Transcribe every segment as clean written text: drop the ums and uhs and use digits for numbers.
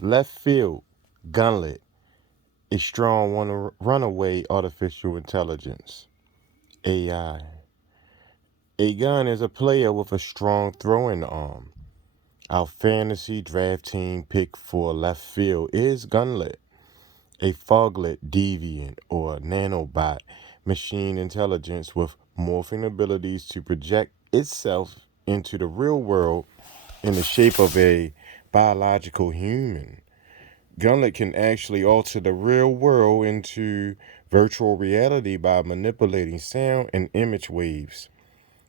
Left field, gunlet, a strong runaway artificial intelligence, AI. A gun is a player with a strong throwing arm. Our fantasy draft team pick for left field is Gunlet, a foglet deviant or nanobot machine intelligence with morphing abilities to project itself into the real world in the shape of a biological human. Gunlet can actually alter the real world into virtual reality by manipulating sound and image waves.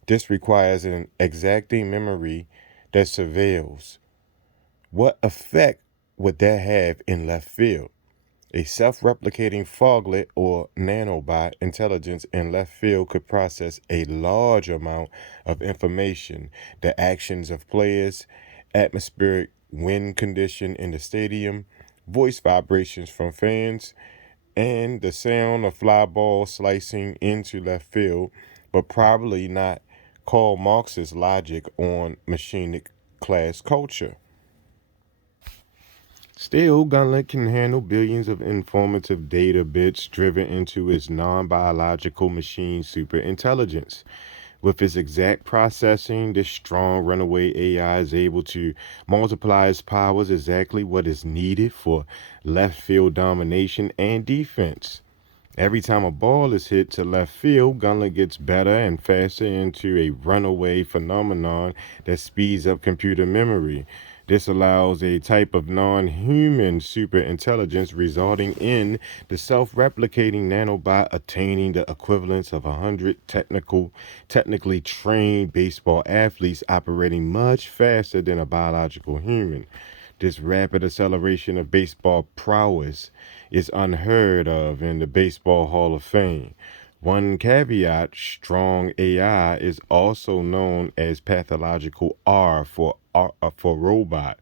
This requires an exacting memory that surveils. What effect would that have in left field? A self replicating foglet or nanobot intelligence in left field could process a large amount of information, the actions of players, atmospheric wind condition in the stadium, voice vibrations from fans, and the sound of fly balls slicing into left field, but probably not Karl Marx's logic on machinic class culture. Still, Gunlet can handle billions of informative data bits driven into its non biological machine superintelligence. With its exact processing, this strong runaway AI is able to multiply its powers exactly what is needed for left field domination and defense. Every time a ball is hit to left field, Gunlet gets better and faster into a runaway phenomenon that speeds up computer memory. This allows a type of non-human superintelligence resulting in the self-replicating nanobot attaining the equivalence of 100 technically trained baseball athletes operating much faster than a biological human. This rapid acceleration of baseball prowess is unheard of in the Baseball Hall of Fame. One caveat, strong AI is also known as pathological R for robot.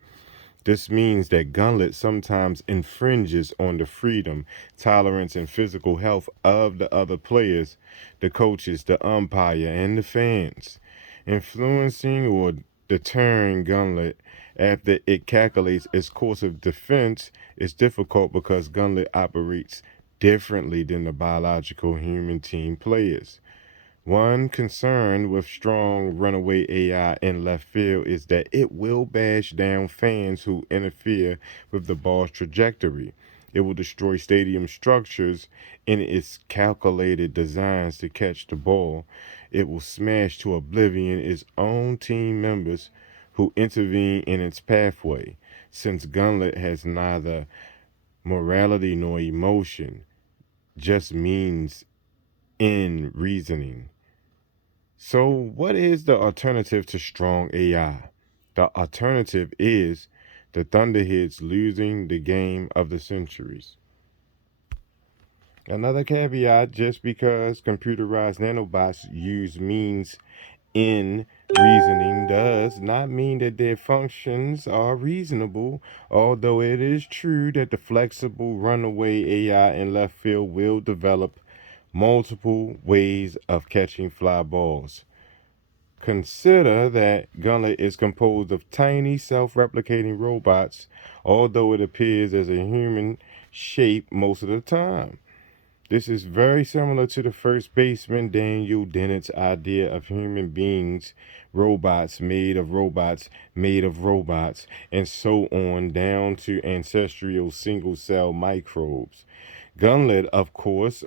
This means that Gunlet sometimes infringes on the freedom, tolerance, and physical health of the other players, the coaches, the umpire, and the fans. Influencing or deterring Gunlet after it calculates its course of defense is difficult because Gunlet operates differently than the biological human team players. One concern with strong runaway AI in left field is that it will bash down fans who interfere with the ball's trajectory. It will destroy stadium structures in its calculated designs to catch the ball. It will smash to oblivion its own team members who intervene in its pathway. Since Gunlet has neither morality nor emotion, just means in reasoning. So, what is the alternative to strong AI? The alternative is the Thunderheads losing the game of the centuries. Another caveat, just because computerized nanobots use means in reasoning does not mean that their functions are reasonable, although it is true that the flexible runaway AI in left field will develop multiple ways of catching fly balls. Consider that Gunlet is composed of tiny self-replicating robots, although it appears as a human shape most of the time. This is very similar to the first baseman Daniel Dennett's idea of human beings, robots made of robots, and so on down to ancestral single-cell microbes. Gunlet, of course,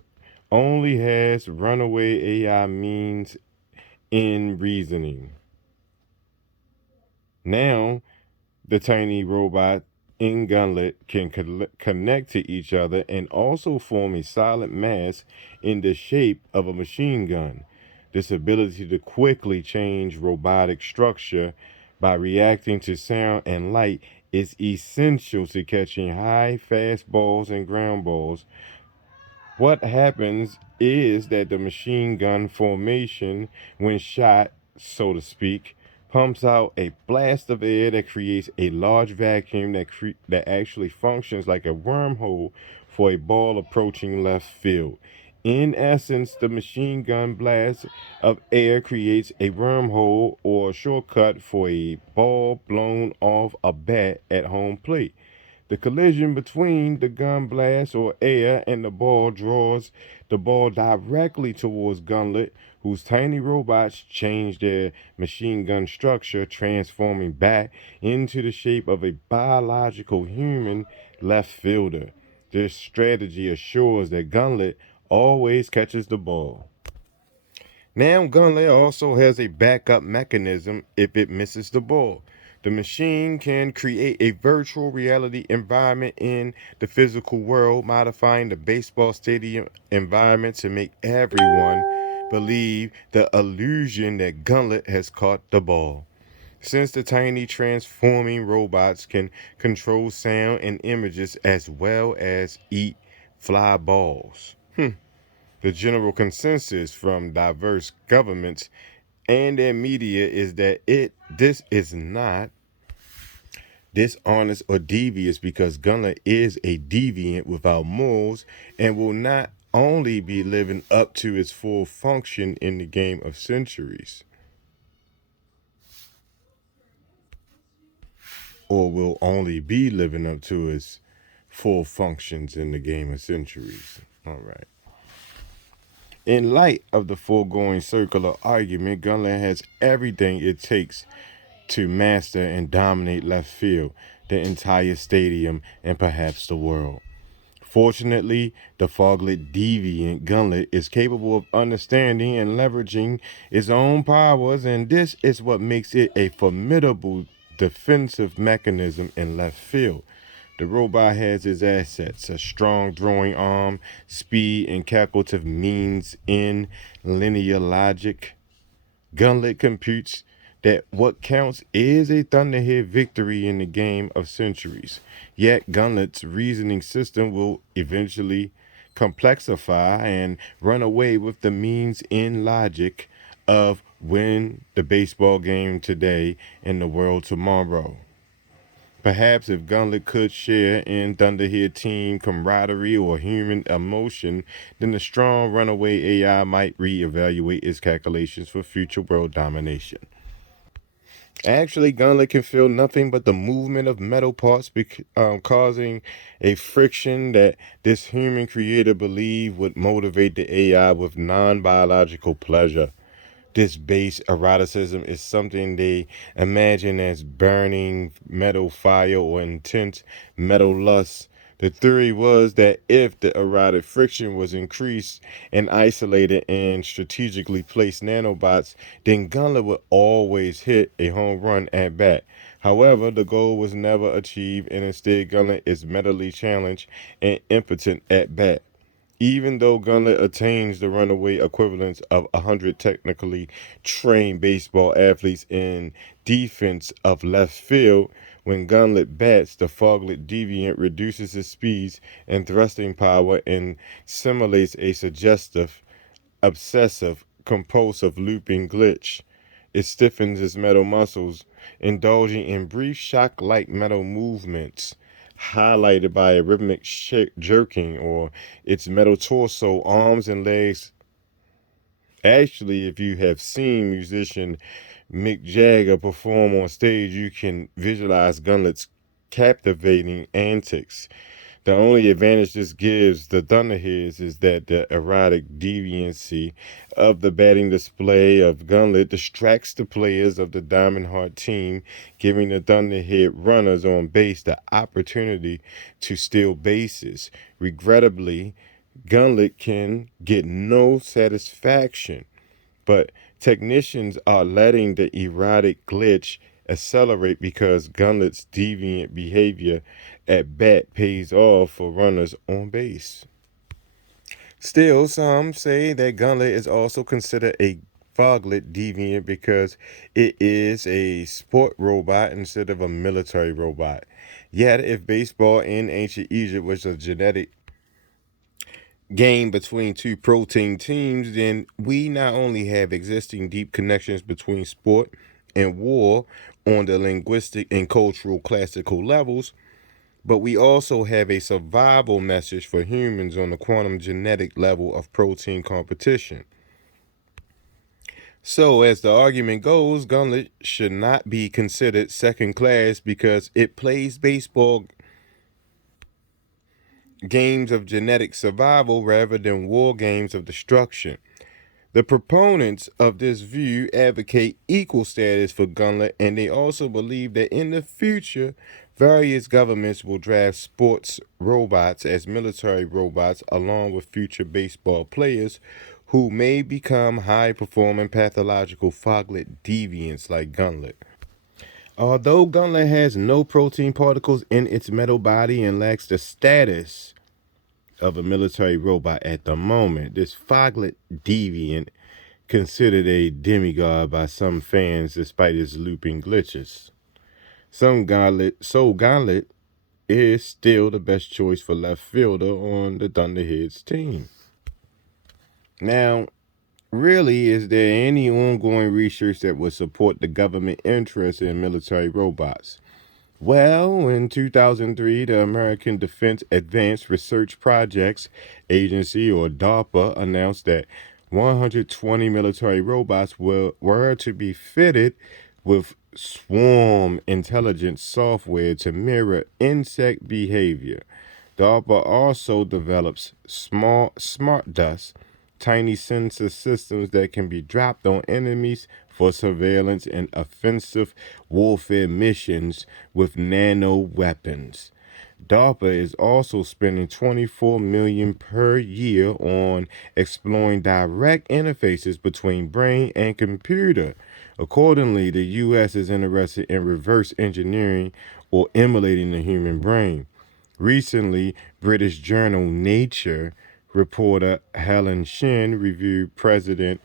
only has runaway AI means in reasoning. Now, the tiny robot in Gunlet can connect to each other and also form a solid mass in the shape of a machine gun. This ability to quickly change robotic structure by reacting to sound and light is essential to catching high, fast balls and ground balls. What happens is that the machine gun formation, when shot, so to speak, pumps out a blast of air that creates a large vacuum that actually functions like a wormhole for a ball approaching left field. In essence, the machine gun blast of air creates a wormhole or shortcut for a ball blown off a bat at home plate. The collision between the gun blast or air and the ball draws the ball directly towards Gunlet, whose tiny robots change their machine gun structure, transforming back into the shape of a biological human left fielder. This strategy assures that Gunlet always catches the ball. Now, Gunlet also has a backup mechanism if it misses the ball. The machine can create a virtual reality environment in the physical world, modifying the baseball stadium environment to make everyone believe the illusion that Gunlet has caught the ball. Since the tiny transforming robots can control sound and images as well as eat fly balls. The general consensus from diverse governments and their media is that this is not dishonest or devious because Gunner is a deviant without morals and will not only be living up to its full function in the game of centuries, or will only be living up to its full functions in the game of centuries. All right. In light of the foregoing circular argument, Gunland has everything it takes to master and dominate left field, the entire stadium, and perhaps the world. Fortunately, the foglet deviant Gunlet is capable of understanding and leveraging its own powers, and this is what makes it a formidable defensive mechanism in left field. The robot has its assets: a strong throwing arm, speed, and calculative means in linear logic. Gunlet computes that what counts is a Thunderhead victory in the game of centuries. Yet Gunlet's reasoning system will eventually complexify and run away with the means in logic of win the baseball game today and the world tomorrow. Perhaps if Gunlet could share in Thunderhead team camaraderie or human emotion, then the strong runaway AI might reevaluate its calculations for future world domination. Actually, Gunlet can feel nothing but the movement of metal parts, causing a friction that this human creator believed would motivate the AI with non-biological pleasure. This base eroticism is something they imagine as burning metal fire or intense metal lust. The theory was that if the erotic friction was increased and isolated and strategically placed nanobots, then Gunler would always hit a home run at bat. However, the goal was never achieved, and instead Gunler is mentally challenged and impotent at bat. Even though Gunlet attains the runaway equivalence of 100 technically trained baseball athletes in defense of left field, when Gunlet bats, the Foglet deviant reduces his speeds and thrusting power and simulates a suggestive, obsessive, compulsive looping glitch. It stiffens its metal muscles, indulging in brief shock-like metal movements highlighted by a rhythmic jerking, or its metal torso, arms, and legs. Actually, if you have seen musician Mick Jagger perform on stage, you can visualize Gunlet's captivating antics. The only advantage this gives the Thunderheads is that the erotic deviancy of the batting display of Gunlet distracts the players of the Diamond Heart team, giving the Thunderhead runners on base the opportunity to steal bases. Regrettably, Gunlet can get no satisfaction, but technicians are letting the erotic glitch accelerate because Gunlet's deviant behavior at bat pays off for runners on base. Still, some say that Gunlet is also considered a foglet deviant because it is a sport robot instead of a military robot. Yet, if baseball in ancient Egypt was a genetic game between two protein teams, then we not only have existing deep connections between sport and war on the linguistic and cultural classical levels, but we also have a survival message for humans on the quantum genetic level of protein competition. So, as the argument goes, Gunlet should not be considered second class because it plays baseball games of genetic survival rather than war games of destruction. The proponents of this view advocate equal status for Gunlet, and they also believe that in the future, various governments will draft sports robots as military robots along with future baseball players who may become high performing pathological foglet deviants like Gunlet. Although Gunlet has no protein particles in its metal body and lacks the status of a military robot at the moment, this foglet deviant considered a demigod by some fans despite his looping glitches. Gauntlet is still the best choice for left fielder on the Thunderheads team. Now, really, is there any ongoing research that would support the government interest in military robots? Well, in 2003, the American Defense Advanced Research Projects Agency, or DARPA, announced that 120 military robots were to be fitted with swarm intelligence software to mirror insect behavior. DARPA also develops smart dust, tiny sensor systems that can be dropped on enemies for surveillance and offensive warfare missions with nano weapons. DARPA is also spending $24 million per year on exploring direct interfaces between brain and computer. Accordingly, the U.S. is interested in reverse engineering or emulating the human brain. Recently, British journal Nature reporter Helen Shin reviewed President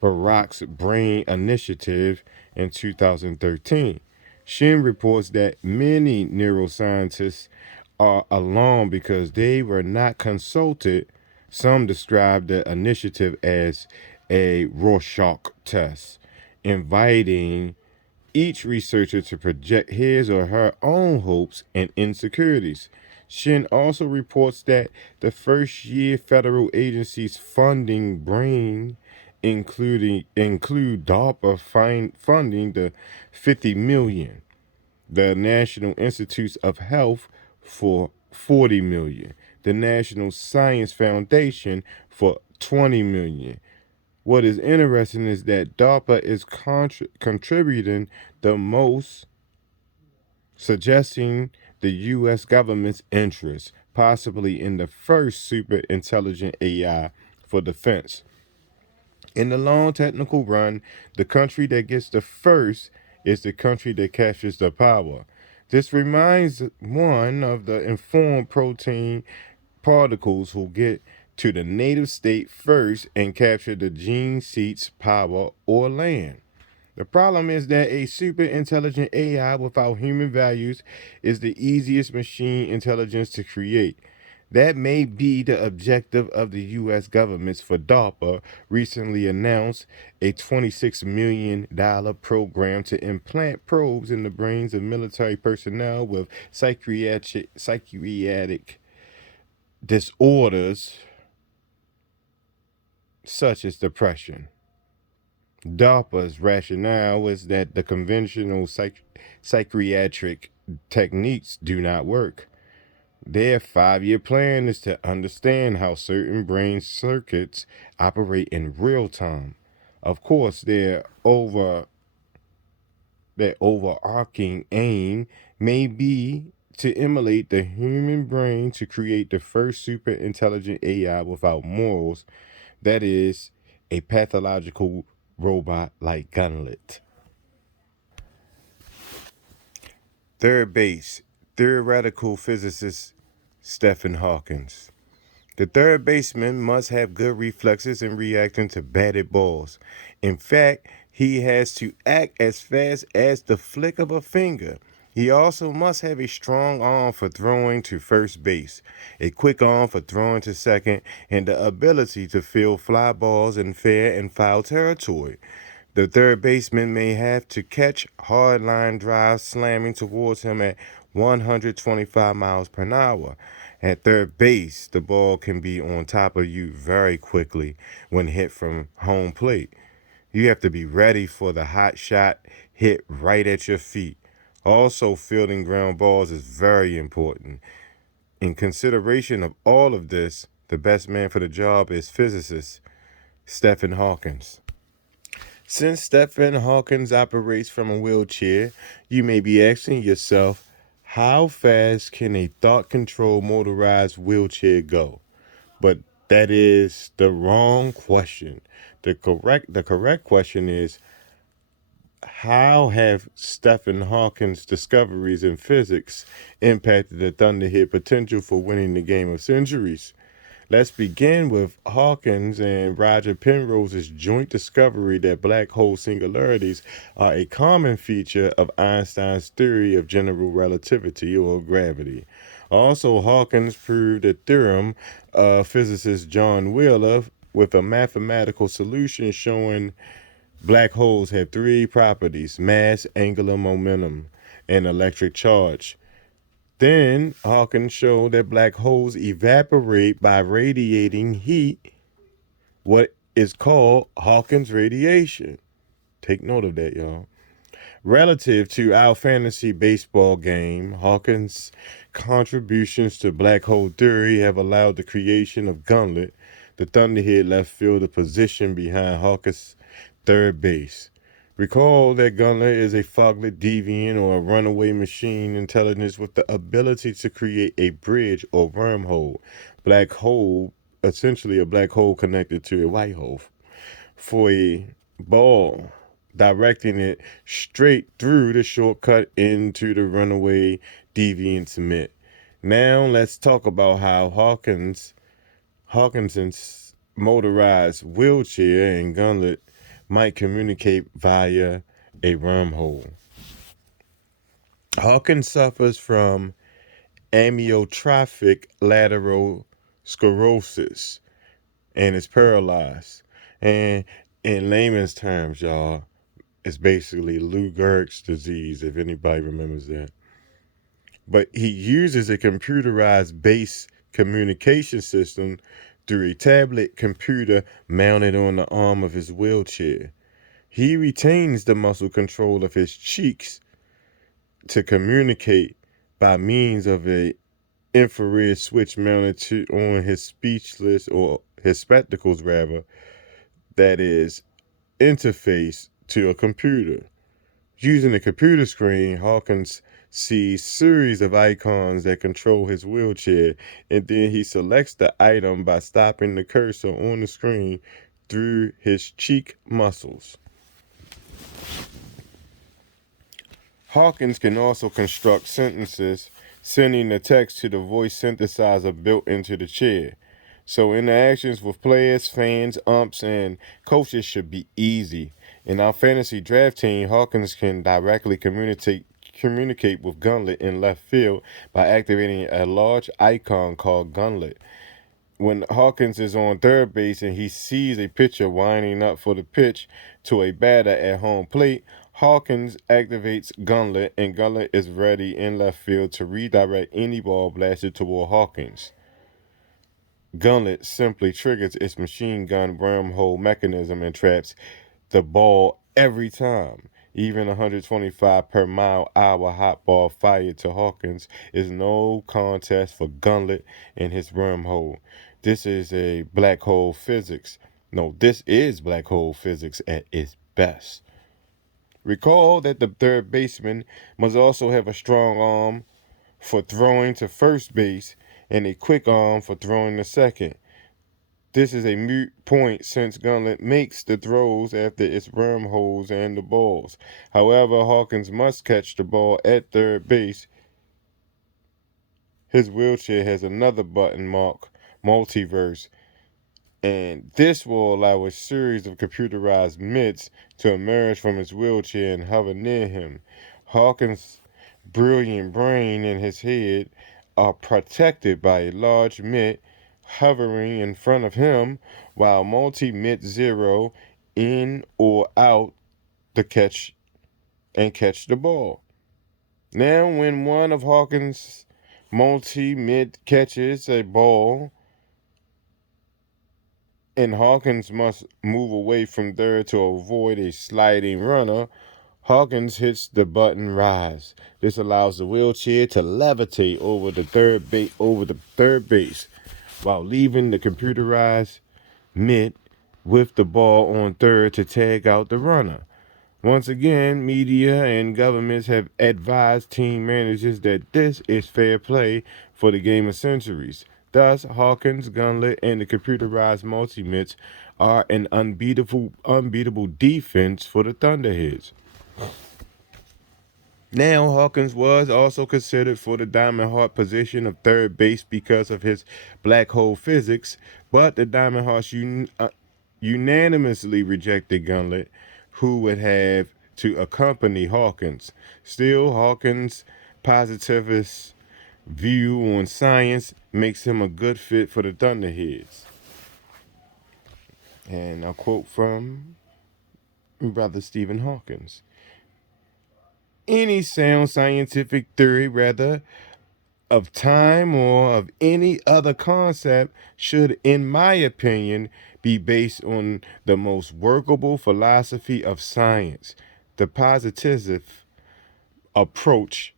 Barack's Brain Initiative in 2013. Shin reports that many neuroscientists are alarmed because they were not consulted. Some describe the initiative as a Rorschach test, inviting each researcher to project his or her own hopes and insecurities. Shin also reports that the first year federal agencies funding BRAIN include DARPA funding the 50 million, the National Institutes of Health for 40 million, the National Science Foundation for 20 million. What is interesting is that DARPA is contributing the most, suggesting the U.S. government's interest, possibly in the first super intelligent AI for defense. In the long technical run, the country that gets the first is the country that captures the power. This reminds one of the informed protein particles who get to the native state first and capture the gene seats, power, or land. The problem is that a super intelligent AI without human values is the easiest machine intelligence to create. That may be the objective of the U.S. government's for DARPA recently announced a $26 million program to implant probes in the brains of military personnel with psychiatric disorders such as depression. DARPA's rationale is that the conventional psychiatric techniques do not work. Their 5-year plan is to understand how certain brain circuits operate in real time. Of course, their overarching aim may be to emulate the human brain to create the first super intelligent AI without morals, that is, a pathological robot like Gunlet. Third base, theoretical physicist Stephen Hawkins. The third baseman must have good reflexes in reacting to batted balls. In fact, he has to act as fast as the flick of a finger. He also must have a strong arm for throwing to first base, a quick arm for throwing to second, and the ability to field fly balls in fair and foul territory. The third baseman may have to catch hard line drives slamming towards him at 125 miles per hour. At third base, the ball can be on top of you very quickly when hit from home plate. You have to be ready for the hot shot hit right at your feet. Also, fielding ground balls is very important. In consideration of all of this, the best man for the job is physicist Stephen Hawkins. Since Stephen Hawkins operates from a wheelchair, you may be asking yourself, how fast can a thought-controlled motorized wheelchair go? But that is the wrong question. The correct question is, how have Stephen Hawking's discoveries in physics impacted the Thunderhead potential for winning the game of centuries? Let's begin with Hawkins and Roger Penrose's joint discovery that black hole singularities are a common feature of Einstein's theory of general relativity or gravity. Also, Hawkins proved a theorem of physicist John Wheeler with a mathematical solution showing black holes have three properties: mass, angular momentum, and electric charge. Then Hawkins showed that black holes evaporate by radiating heat, what is called Hawkins radiation. Take note of that, y'all. Relative to our fantasy baseball game, Hawkins' contributions to black hole theory have allowed the creation of Gunlet, the Thunderhead left fielder position behind Hawkins' third base. Recall that Gunler is a foglet deviant or a runaway machine intelligence with the ability to create a bridge or wormhole, black hole, essentially a black hole connected to a white hole, for a ball, directing it straight through the shortcut into the runaway deviant's mitt. Now let's talk about how Hawkinson's motorized wheelchair and Gunlet might communicate via a wormhole. Hawkins suffers from amyotrophic lateral sclerosis and is paralyzed. And in layman's terms, y'all, it's basically Lou Gehrig's disease, if anybody remembers that. But he uses a computerized base communication system through a tablet computer mounted on the arm of his wheelchair. He retains the muscle control of his cheeks to communicate by means of a infrared switch mounted on his speechless, or his spectacles rather, that is interface to a computer. Using the computer screen, Hawkins sees series of icons that control his wheelchair, and then he selects the item by stopping the cursor on the screen through his cheek muscles. Hawkins can also construct sentences, sending the text to the voice synthesizer built into the chair. So interactions with players, fans, umps, and coaches should be easy. In our fantasy draft team, Hawkins can directly communicate with Gunlet in left field by activating a large icon called Gunlet. When Hawkins is on third base and he sees a pitcher winding up for the pitch to a batter at home plate, Hawkins activates Gunlet, and Gunlet is ready in left field to redirect any ball blasted toward Hawkins. Gunlet simply triggers its machine gun wormhole mechanism and traps the ball every time. Even 125 per mile hour hot ball fired to Hawkins is no contest for Gunlet and his wormhole. This is black hole physics at its best. Recall that the third baseman must also have a strong arm for throwing to first base and a quick arm for throwing to second. This is a moot point since Gunlet makes the throws after its wormholes and the balls. However, Hawkins must catch the ball at third base. His wheelchair has another button marked Multiverse, and this will allow a series of computerized mitts to emerge from his wheelchair and hover near him. Hawkins' brilliant brain and his head are protected by a large mitt hovering in front of him, while multi-mitt zero in or out to catch the ball. Now, when one of Hawkins' multi-mitt catches a ball, and Hawkins must move away from there to avoid a sliding runner, Hawkins hits the button rise. This allows the wheelchair to levitate over the third base while leaving the computerized mitt with the ball on third to tag out the runner. Once again, media and governments have advised team managers that this is fair play for the game of centuries. Thus, Hawkins, Gunlet, and the computerized multi-mitts are an unbeatable defense for the Thunderheads. Now, Hawkins was also considered for the Diamond Heart position of third base because of his black hole physics, but the Diamond Hearts unanimously rejected Gunlet, who would have to accompany Hawkins. Still, Hawkins' positivist view on science makes him a good fit for the Thunderheads. And I'll quote from Brother Stephen Hawkins. Any sound scientific theory, rather, of time or of any other concept should, in my opinion, be based on the most workable philosophy of science, the positive approach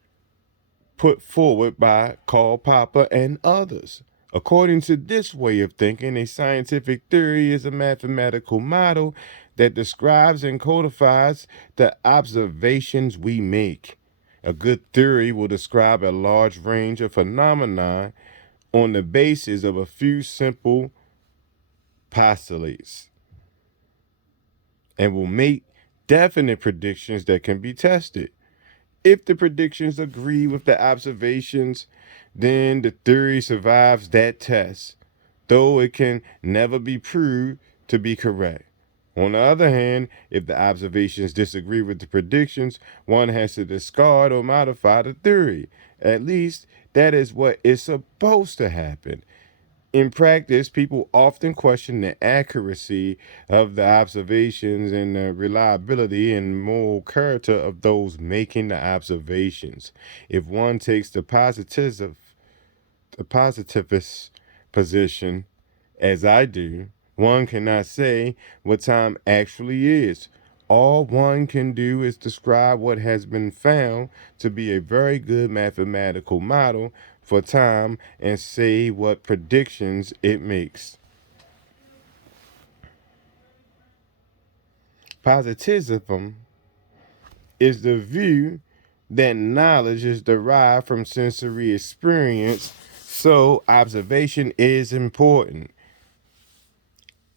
put forward by Karl Popper and others. According to this way of thinking, a scientific theory is a mathematical model that describes and codifies the observations we make. A good theory will describe a large range of phenomena on the basis of a few simple postulates and will make definite predictions that can be tested. If the predictions agree with the observations, then the theory survives that test, though it can never be proved to be correct. On the other hand, if the observations disagree with the predictions, one has to discard or modify the theory. At least that is what is supposed to happen. In practice, people often question the accuracy of the observations and the reliability and moral character of those making the observations. If one takes the positivist position, as I do, one cannot say what time actually is. All one can do is describe what has been found to be a very good mathematical model for time and say what predictions it makes. Positivism is the view that knowledge is derived from sensory experience, so observation is important.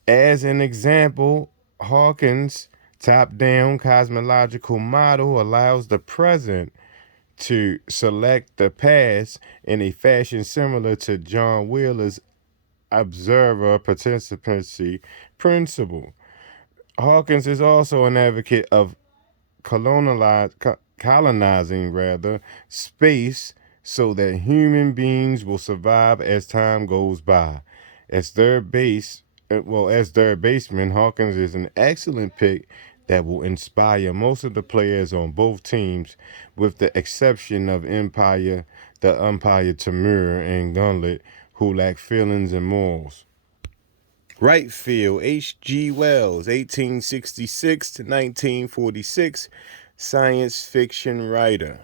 As an example, Hawkins' top-down cosmological model allows the present to select the past in a fashion similar to John Wheeler's observer participancy principle. Hawkins is also an advocate of colonizing space so that human beings will survive as time goes by. As third baseman, Hawkins is an excellent pick that will inspire most of the players on both teams, with the exception of the umpire Tamura and Gunlet, who lack feelings and morals. Right field, H.G. Wells, 1866 to 1946, science fiction writer.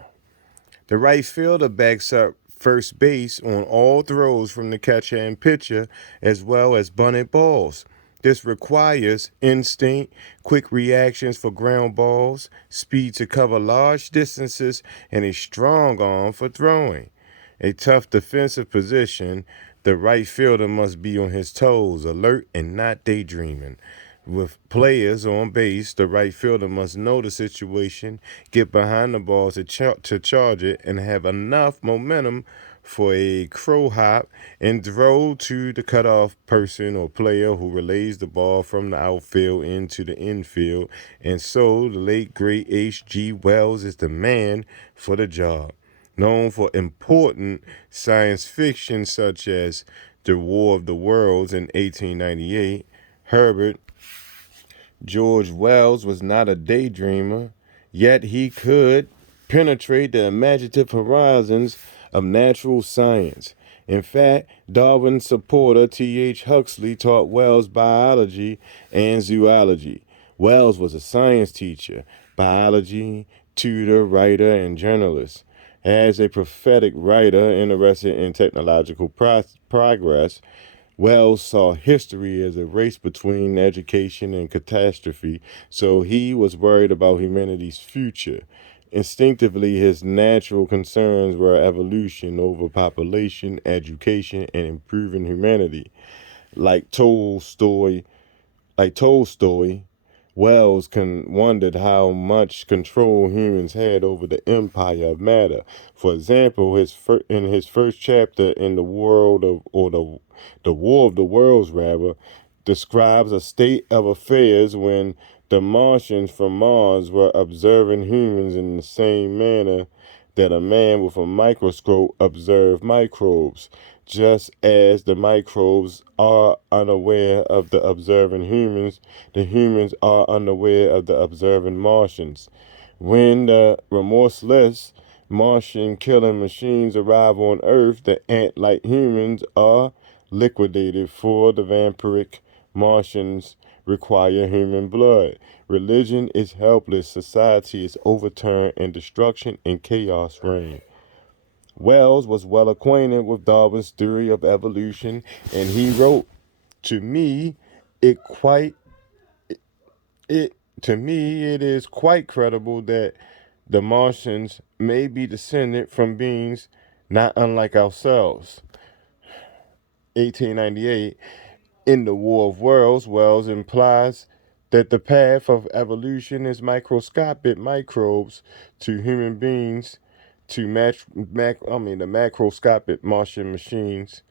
The right fielder backs up first base on all throws from the catcher and pitcher, as well as bunted balls. This requires instinct, quick reactions for ground balls, speed to cover large distances, and a strong arm for throwing. A tough defensive position, the right fielder must be on his toes, alert and not daydreaming. With players on base, the right fielder must know the situation, get behind the ball to charge it, and have enough momentum for a crow hop and throw to the cutoff person or player who relays the ball from the outfield into the infield. And so the late great H.G. Wells is the man for the job. Known for important science fiction such as The War of the Worlds in 1898, Herbert George Wells was not a daydreamer, yet he could penetrate the imaginative horizons of natural science. In fact, Darwin's supporter T.H. Huxley taught Wells biology and zoology. Wells was a science teacher, biology tutor, writer, and journalist. As a prophetic writer interested in technological progress, Wells saw history as a race between education and catastrophe, so he was worried about humanity's future. Instinctively, his natural concerns were evolution over population, education, and improving humanity. Like Tolstoy, like Tolstoy, Wells wondered how much control humans had over the empire of matter. For example, in his first chapter in the world of or the War of the Worlds, rather, describes a state of affairs when the Martians from Mars were observing humans in the same manner that a man with a microscope observed microbes, just as the microbes are unaware of the observing humans, the humans are unaware of the observing Martians. When the remorseless Martian killing machines arrive on Earth, the ant like humans are liquidated, for the vampiric Martians require human blood. Religion is helpless, society is overturned, and destruction and chaos reign. Wells was well acquainted with Darwin's theory of evolution, and he wrote, "To me, it quite it to me it is quite credible that the Martians may be descended from beings not unlike ourselves." 1898. In the War of Worlds, Wells implies that the path of evolution is microscopic microbes to human beings to the macroscopic Martian machines.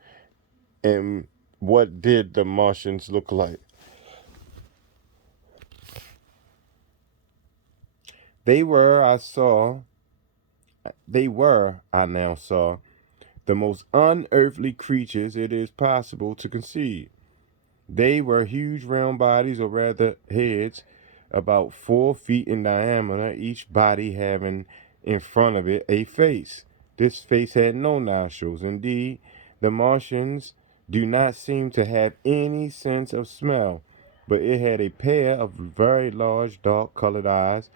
And what did the Martians look like? They were, I saw, I now saw, the most unearthly creatures it is possible to conceive. They were huge round bodies, or rather heads, about 4 feet in diameter, each body having in front of it a face. This face had no nostrils. Indeed, the Martians do not seem to have any sense of smell, but it had a pair of very large dark colored eyes,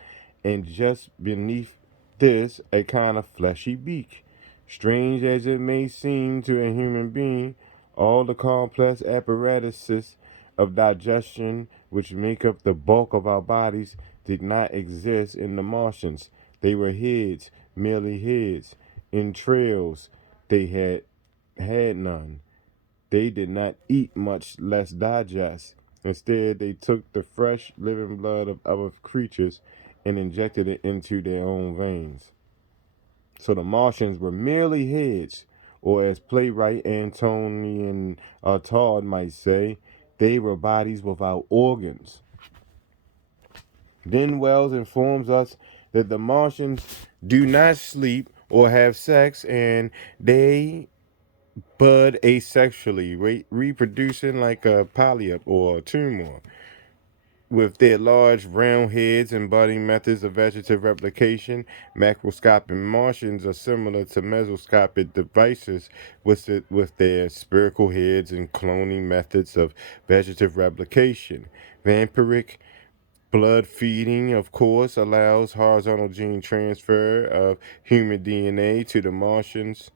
and just beneath this a kind of fleshy beak. Strange as it may seem to a human being, all the complex apparatuses of digestion which make up the bulk of our bodies did not exist in the Martians. They were heads, merely heads. Entrails they had none. They did not eat, much less digest. Instead, they took the fresh, living blood of other creatures and injected it into their own veins. So the Martians were merely heads, or as playwright Antonian Todd might say, they were bodies without organs. Then Wells informs us that the Martians do not sleep or have sex, and they bud asexually, reproducing like a polyp or a tumor. With their large round heads and budding methods of vegetative replication, macroscopic Martians are similar to mesoscopic devices with their spherical heads and cloning methods of vegetative replication. Vampiric blood feeding, of course, allows horizontal gene transfer of human DNA to the Martians,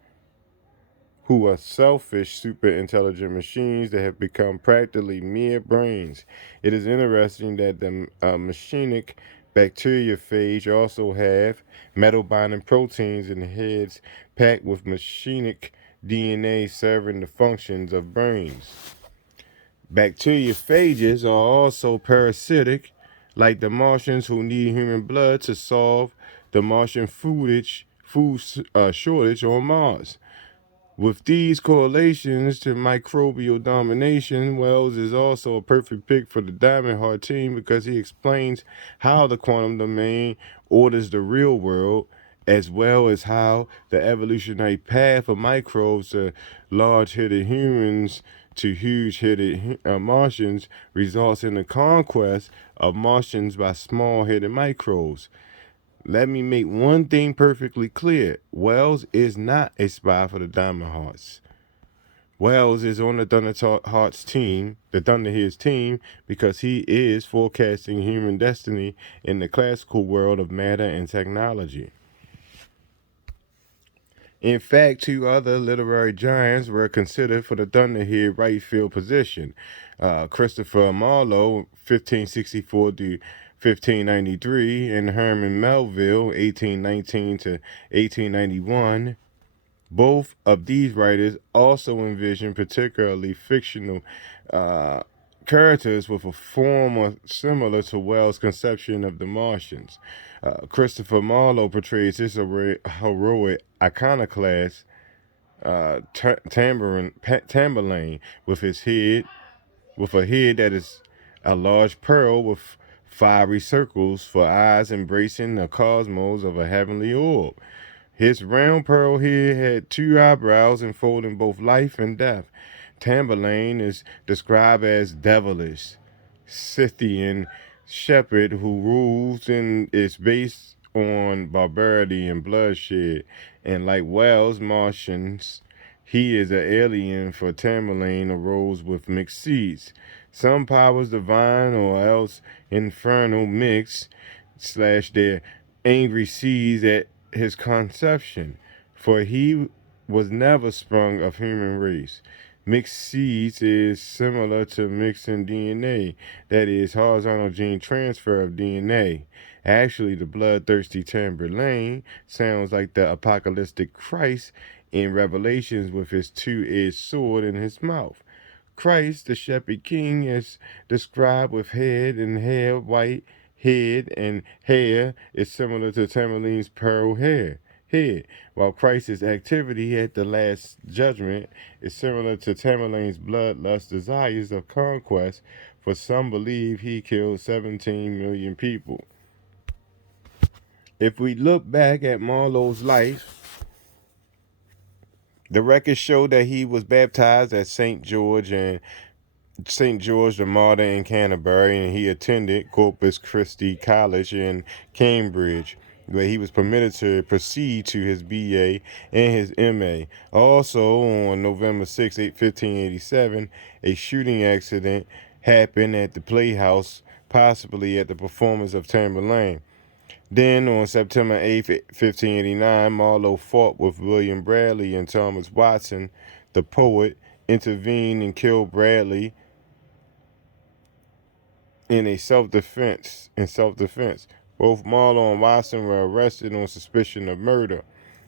who are selfish, super intelligent machines that have become practically mere brains. It is interesting that the machinic bacteriophage also have metal binding proteins in the heads packed with machinic DNA serving the functions of brains. Bacteriophages are also parasitic, like the Martians who need human blood to solve the Martian food shortage on Mars. With these correlations to microbial domination, Wells is also a perfect pick for the Diamond Heart team because he explains how the quantum domain orders the real world, as well as how the evolutionary path of microbes to large-headed humans to huge-headed Martians results in the conquest of Martians by small-headed microbes. Let me make one thing perfectly clear. Wells is not a spy for the Diamond Hearts. Wells is on the Thunderheart's team, the Thunderheart's team, because he is forecasting human destiny in the classical world of matter and technology. In fact, two other literary giants were considered for the Thunderhead right field position. Christopher Marlowe, 1564 to 1593, and Herman Melville, 1819 to 1891. Both of these writers also envisioned particularly fictional uh, characters with a form similar to Wells' conception of the Martians. Christopher Marlowe portrays this heroic iconoclast, Tamburlaine, with a head that is a large pearl with fiery circles for eyes embracing the cosmos of a heavenly orb. His round pearl head had two eyebrows enfolding both life and death. Tamburlaine is described as devilish, Scythian shepherd who rules and is based on barbarity and bloodshed. And like Wells' Martians, he is an alien, for Tamburlaine arose with mixed seeds. Some powers divine or else infernal mix slash their angry seeds at his conception, for he was never sprung of human race. Mixed seeds is similar to mixing DNA, that is, horizontal gene transfer of DNA. Actually, the bloodthirsty Tamburlaine sounds like the apocalyptic Christ in Revelations with his two-edged sword in his mouth. Christ, the shepherd king, is described with head and hair white. Head and hair is similar to Tamburlaine's pearl head, while Christ's activity at the Last Judgment is similar to Tamburlaine's bloodlust desires of conquest, for some believe he killed 17 million people. If we look back at Marlowe's life, the records show that he was baptized at St. George the Martyr in Canterbury, and he attended Corpus Christi College in Cambridge, where he was permitted to proceed to his BA and his MA. Also, on November 6, 1587, a shooting accident happened at the Playhouse, possibly at the performance of Tamburlaine. Then, on September 8, 1589, Marlowe fought with William Bradley, and Thomas Watson, the poet, intervened and killed Bradley in self-defense. Both Marlowe and Watson were arrested on suspicion of murder.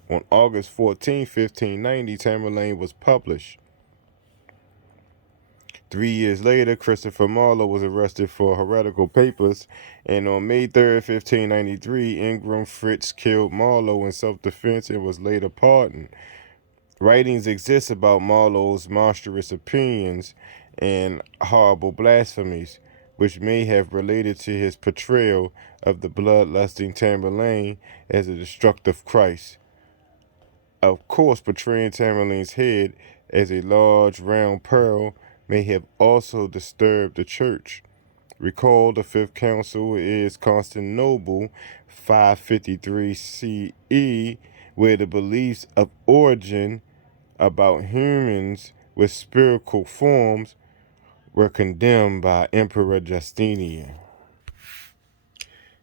On August 14, 1590, Tamburlaine was published. 3 years later, Christopher Marlowe was arrested for heretical papers, and on May 3, 1593, Ingram Fritz killed Marlowe in self-defense and was later pardoned. Writings exist about Marlowe's monstrous opinions and horrible blasphemies, which may have related to his portrayal of the bloodlusting Tamburlaine as a destructive Christ. Of course, portraying Tamburlaine's head as a large round pearl may have also disturbed the church. Recall the Fifth Council is Constantinople, 553 CE, where the beliefs of Origen about humans with spherical forms were condemned by Emperor Justinian.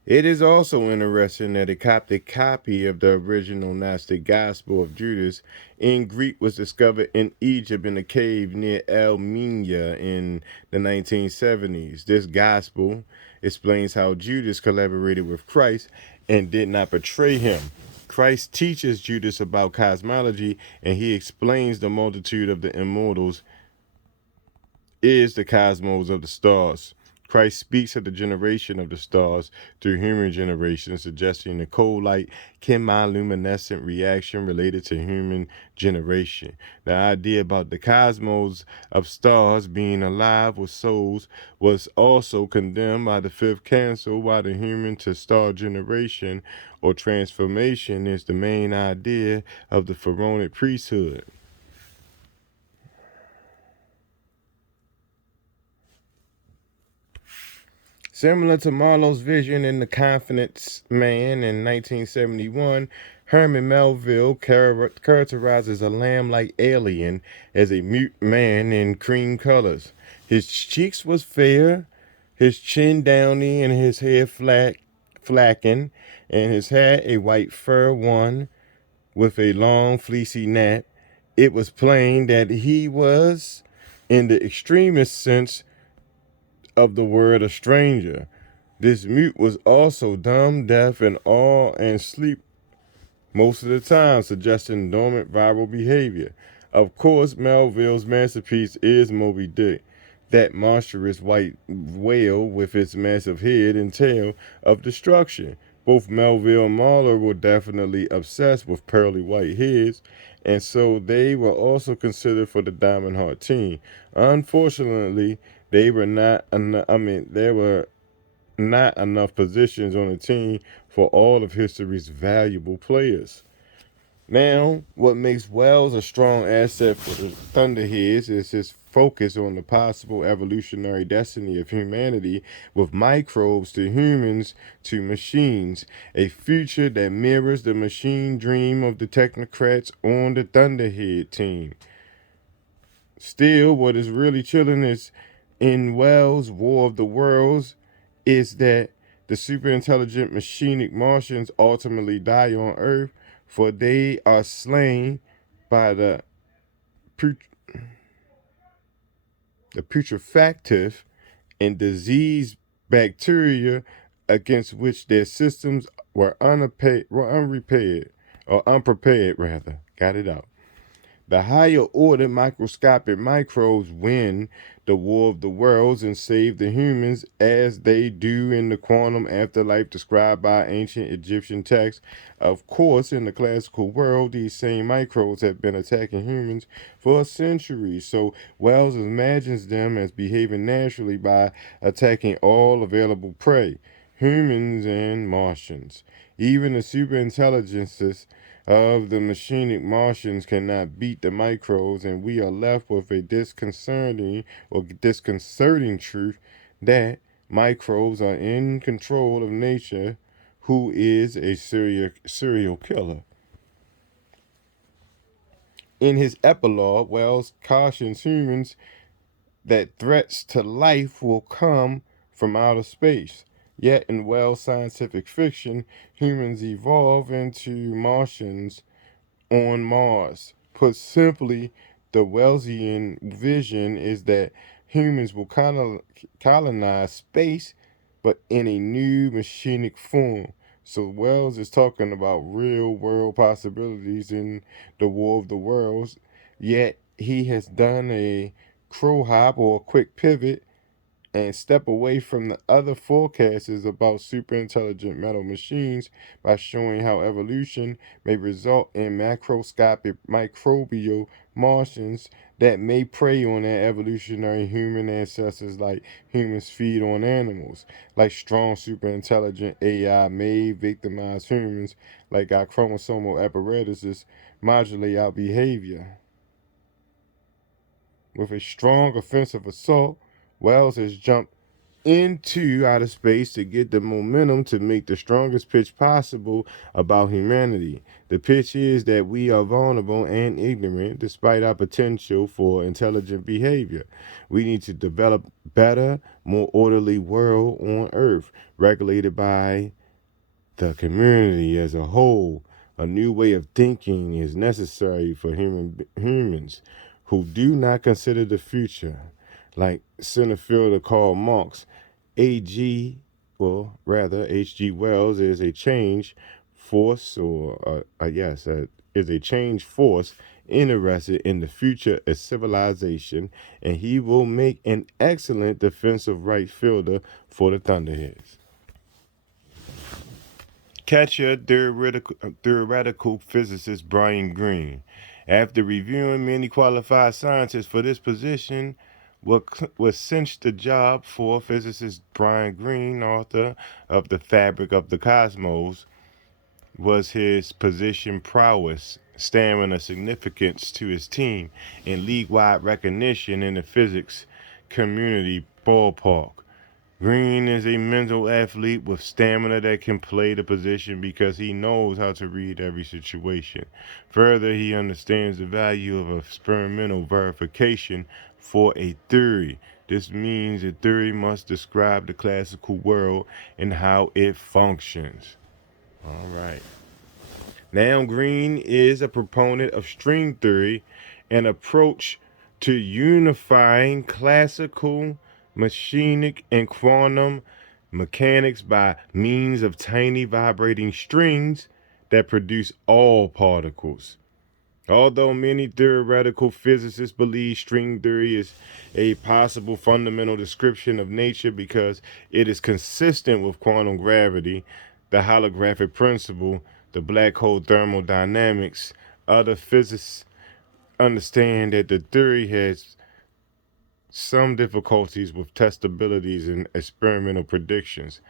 It is also interesting that a Coptic copy of the original Gnostic Gospel of Judas in Greek was discovered in Egypt in a cave near El Minya in the 1970s. This gospel explains how Judas collaborated with Christ and did not betray him. Christ teaches Judas about cosmology, and he explains the multitude of the immortals is the cosmos of the stars. Christ speaks of the generation of the stars through human generation, suggesting the cold-light chemiluminescent reaction related to human generation. The idea about the cosmos of stars being alive with souls was also condemned by the Fifth Council, while the human to star generation or transformation is the main idea of the pharaonic priesthood. Similar to Marlowe's vision in The Confidence Man in 1971, Herman Melville characterizes a lamb-like alien as a mute man in cream colors. His cheeks was fair, his chin downy, and his hair flacken, and his hat a white fur one with a long fleecy net. It was plain that he was, in the extremest sense of the word, a stranger. This mute was also dumb, deaf, and all and sleep most of the time, suggesting dormant viral behavior. Of course, Melville's masterpiece is Moby Dick, that monstrous white whale with its massive head and tail of destruction. Both Melville and Marlowe were definitely obsessed with pearly white heads, and so they were also considered for the Diamond Heart team. Unfortunately, they were not. There were not enough positions on the team for all of history's valuable players. Now, what makes Wells a strong asset for the Thunderheads is his focus on the possible evolutionary destiny of humanity, with microbes to humans to machines, a future that mirrors the machine dream of the technocrats on the Thunderhead team. Still, what is really chilling is in Wells' War of the Worlds is that the super intelligent machinic Martians ultimately die on Earth, for they are slain by the putrefactive and diseased bacteria against which their systems were unprepared rather. Got it out. The higher order microscopic microbes win the War of the Worlds and save the humans, as they do in the quantum afterlife described by ancient Egyptian texts. Of course, in the classical world, these same microbes have been attacking humans for centuries, so Wells imagines them as behaving naturally by attacking all available prey, humans and Martians. Even the superintelligences of the machinic Martians cannot beat the microbes, and we are left with a disconcerting truth that microbes are in control of nature, who is a serial killer. In his epilogue, Wells cautions humans that threats to life will come from outer space. Yet in Wells' scientific fiction, humans evolve into Martians on Mars. Put simply, the Wellesian vision is that humans will colonize space, but in a new machinic form. So Wells is talking about real world possibilities in the War of the Worlds, yet he has done a crow hop or a quick pivot and step away from the other forecasters about superintelligent metal machines by showing how evolution may result in macroscopic microbial Martians that may prey on their evolutionary human ancestors like humans feed on animals. Like strong superintelligent AI may victimize humans like our chromosomal apparatuses modulate our behavior. With a strong offensive assault, Wells has jumped into outer space to get the momentum to make the strongest pitch possible about humanity. The pitch is that we are vulnerable and ignorant despite our potential for intelligent behavior. We need to develop better, more orderly world on Earth, regulated by the community as a whole. A new way of thinking is necessary for humans who do not consider the future. Like center fielder Karl Marx, H.G. Wells is a change force, is a change force interested in the future of civilization, and he will make an excellent defensive right fielder for the Thunderheads. Catcher theoretical physicist Brian Greene. After reviewing many qualified scientists for this position, what cinched the job for physicist Brian Greene, author of The Fabric of the Cosmos, was his position prowess, stamina, significance to his team, and league-wide recognition in the physics community ballpark. Green is a mental athlete with stamina that can play the position because he knows how to read every situation. Further, he understands the value of experimental verification for a theory. This means a theory must describe the classical world and how it functions. All right. Now, Green is a proponent of string theory, an approach to unifying classical, mechanic, and quantum mechanics by means of tiny vibrating strings that produce all particles. Although many theoretical physicists believe string theory is a possible fundamental description of nature because it is consistent with quantum gravity, the holographic principle, the black hole thermodynamics, other physicists understand that the theory has some difficulties with testabilities and experimental predictions.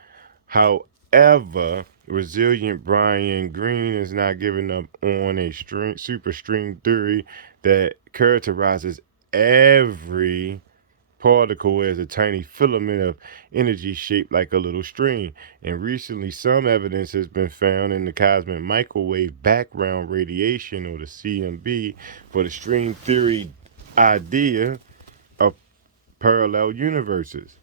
However, resilient Brian Greene is not giving up on a super string theory that characterizes every particle as a tiny filament of energy shaped like a little string. And recently, some evidence has been found in the cosmic microwave background radiation, or the CMB, for the string theory idea of parallel universes.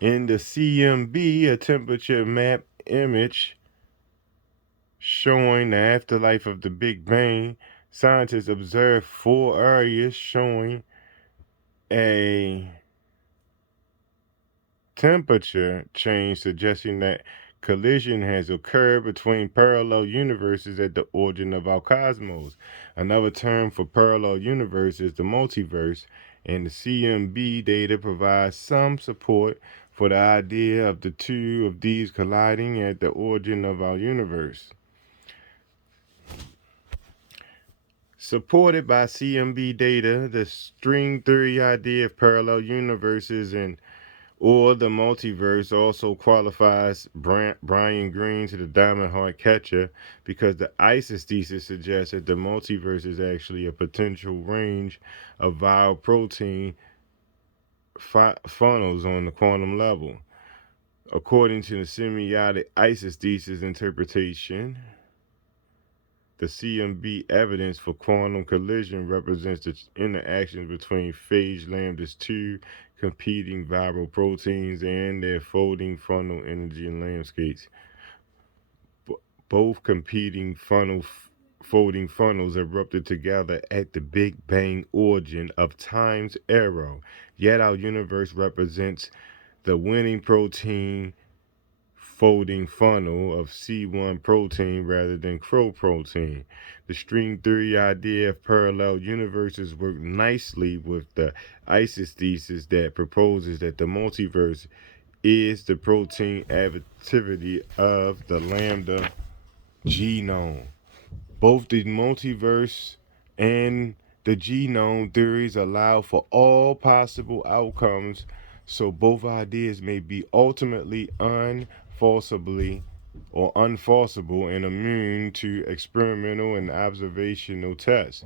In the CMB, a temperature map image showing the afterlife of the Big Bang, scientists observed four areas showing a temperature change, suggesting that collision has occurred between parallel universes at the origin of our cosmos. Another term for parallel universe is the multiverse, and the CMB data provides some support for the idea of the two of these colliding at the origin of our universe. Supported by CMB data, the string theory idea of parallel universes and or the multiverse also qualifies Brian Greene to the Diamond Heart Catcher because the ISIS thesis suggests that the multiverse is actually a potential range of viral protein funnels on the quantum level. According to the semiotic ISIS thesis interpretation, the CMB evidence for quantum collision represents the interactions between phage lambdas 2 competing viral proteins and their folding funnel energy landscapes. Both competing folding funnels erupted together at the Big Bang origin of time's arrow. Yet our universe represents the winning protein folding funnel of C1 protein rather than crow protein. The string theory idea of parallel universes works nicely with the ISIS thesis that proposes that the multiverse is the protein activity of the lambda genome. Both the multiverse and the genome theories allow for all possible outcomes, so both ideas may be ultimately unforceably or unforceable and immune to experimental and observational tests.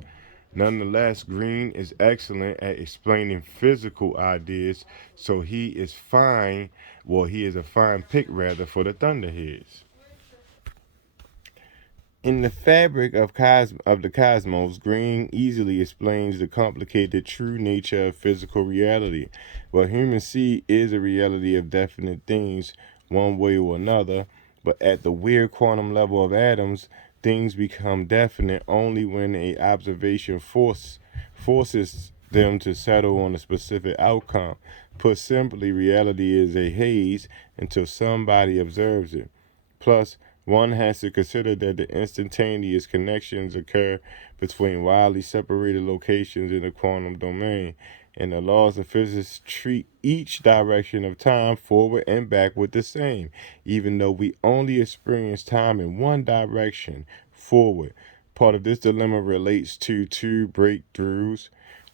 Nonetheless, Green is excellent at explaining physical ideas, so he is fine, well, he is a fine pick rather for the Thunderheads. In the fabric of the cosmos, Green easily explains the complicated true nature of physical reality. What humans see is a reality of definite things, one way or another, but at the weird quantum level of atoms, things become definite only when a observation forces them to settle on a specific outcome. Put simply, reality is a haze until somebody observes it. Plus, one has to consider that the instantaneous connections occur between widely separated locations in the quantum domain, and the laws of physics treat each direction of time, forward and backward, the same, even though we only experience time in one direction, forward. Part of this dilemma relates to two breakthroughs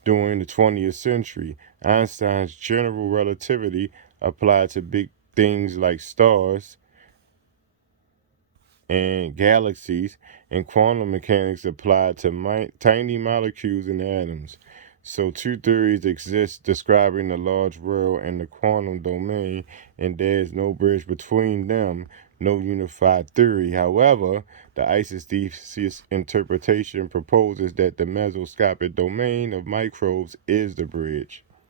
during the 20th century. Einstein's general relativity applied to big things like stars and galaxies, and quantum mechanics applied to tiny molecules and atoms. So two theories exist describing the large world and the quantum domain, and there is no bridge between them, no unified theory. However, the isosthesis interpretation proposes that the mesoscopic domain of microbes is the bridge.